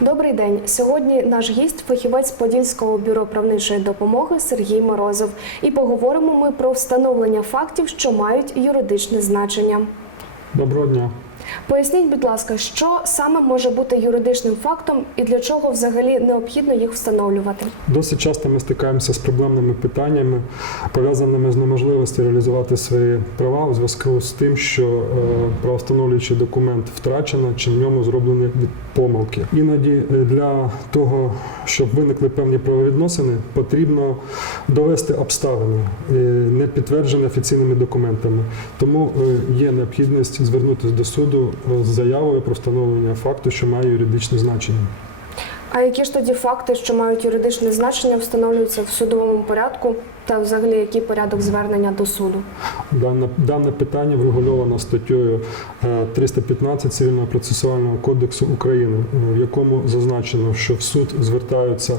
Добрий день. Сьогодні наш гість фахівець Подільського бюро правничої допомоги Сергій Морозов. І поговоримо ми про встановлення фактів, що мають юридичне значення. Доброго дня. Поясніть, будь ласка, що саме може бути юридичним фактом і для чого взагалі необхідно їх встановлювати? Досить часто ми стикаємося з проблемними питаннями, пов'язаними з неможливістю реалізувати свої права у зв'язку з тим, що е, правовстановлюючий документ втрачено чи в ньому зроблені від- помилки. Іноді е, для того, щоб виникли певні правовідносини, потрібно довести обставини, е, не підтверджені офіційними документами. Тому є необхідність звернутися до суду е, з заявою про встановлення факту, що має юридичне значення. А які ж тоді факти, що мають юридичне значення, встановлюються в судовому порядку, та взагалі який порядок звернення до суду? Дане, дане питання врегульовано статтею е, 315 Цивільного процесуального кодексу України, е, в якому зазначено, що в суд звертаються е,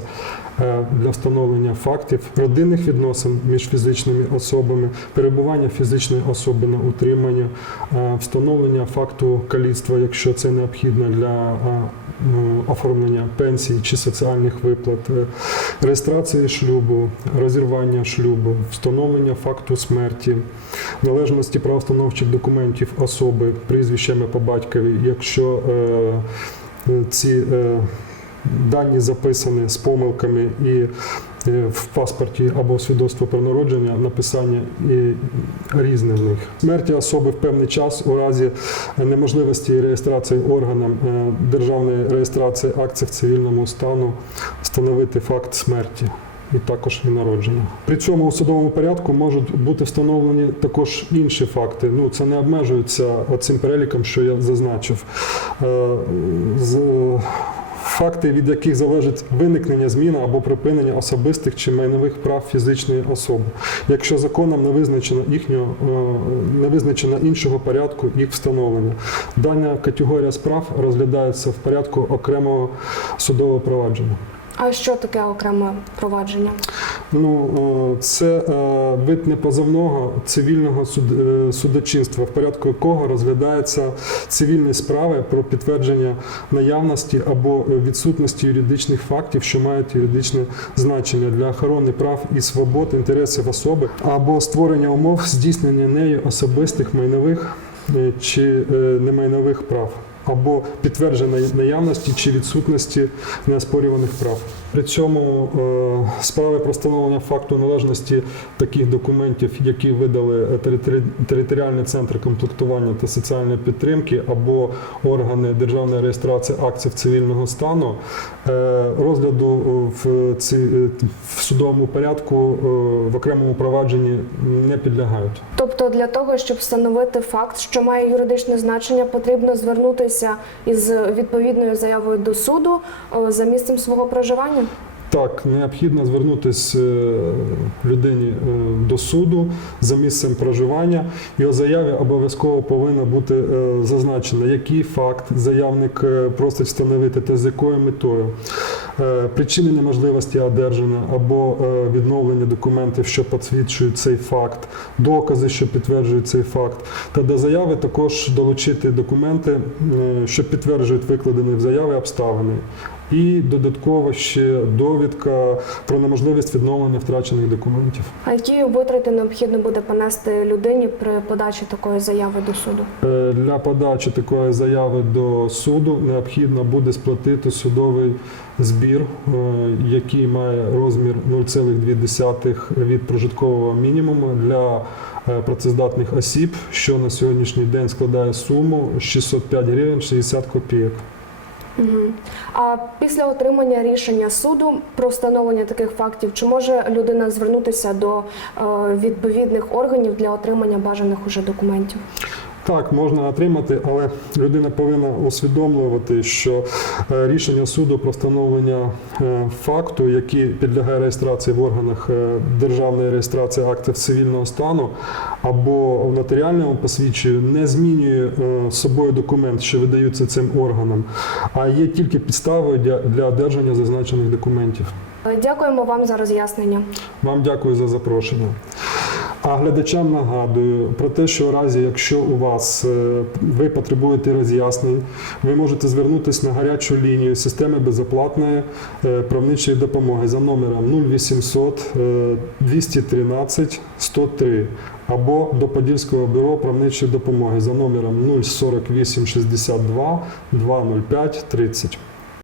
для встановлення фактів родинних відносин між фізичними особами, перебування фізичної особи на утриманні, е, встановлення факту каліцтва, якщо це необхідно для оформлення пенсії чи соціальних виплат, е, реєстрації шлюбу, розірвання шлюбу, встановлення факту смерті, належності правоустановчих документів особи прізвищами по батькові, якщо е, ці е, дані записані з помилками і е, в паспорті або свідоцтво про народження написання різне в них. Смерті особи в певний час у разі неможливості реєстрації органам е, державної реєстрації акцій в цивільному стану встановити факт смерті. І також і народження. При цьому у судовому порядку можуть бути встановлені також інші факти. Ну це не обмежується цим переліком, що я зазначив. Факти, від яких залежить виникнення змін або припинення особистих чи майнових прав фізичної особи, якщо законом не визначено їхнього е, не визначено іншого порядку їх встановлення. Дана категорія справ розглядається в порядку окремого судового провадження. А що таке окреме провадження? Ну, е, це е, вид непозовного цивільного е, судочинства, в порядку якого розглядаються цивільні справи про підтвердження наявності або відсутності юридичних фактів, що мають юридичне значення для охорони прав і свобод, інтересів особи або створення умов здійснення нею особистих майнових чи немайнових прав. Або підтвердження наявності чи відсутності неоспорюваних прав. При цьому е, справи про встановлення факту належності таких документів, які видали е, територіальний центр комплектування та соціальної підтримки або органи державної реєстрації актів цивільного стану, е, розгляду в, ці, в судовому порядку в окремому провадженні не підлягають. Тобто для того, щоб встановити факт, що має юридичне значення, потрібно звернутися із відповідною заявою до суду за місцем свого проживання. Так, необхідно звернутися людині е, до суду за місцем проживання, у заяві обов'язково повинно бути е, зазначено, який факт заявник е, просить встановити та з якою метою. Е, Причини неможливості одержання або е, відновлення документів, що підсвідчують цей факт, докази, що підтверджують цей факт. Та до заяви також долучити документи, е, що підтверджують викладені в заяві обставини. І додатково ще довідка про неможливість відновлення втрачених документів. А які витрати необхідно буде понести людині при подачі такої заяви до суду? Е, Для подачі такої заяви до суду необхідно буде сплатити судовий збір, е, який має розмір 0,2 від прожиткового мінімуму для е, працездатних осіб, що на сьогоднішній день складає суму 605 гривень 60 копійок. А після отримання рішення суду про встановлення таких фактів, чи може людина звернутися до е, відповідних органів для отримання бажаних уже документів? Так, можна отримати, але людина повинна усвідомлювати, що е, рішення суду про встановлення е, факту, який підлягає реєстрації в органах е, державної реєстрації актів цивільного стану або в нотаріальному посвідченні, не змінює е, собою документ, що видаються цим органам, а є тільки підставою для, одержання зазначених документів. Дякуємо вам за роз'яснення. Вам дякую за запрошення. А глядачам нагадую про те, що у разі, якщо у вас е, ви потребуєте роз'яснень, ви можете звернутися на гарячу лінію системи безоплатної е, правничої допомоги за номером 0800 е, 213 103 або до Подільського бюро правничої допомоги за номером 048 62 205 30.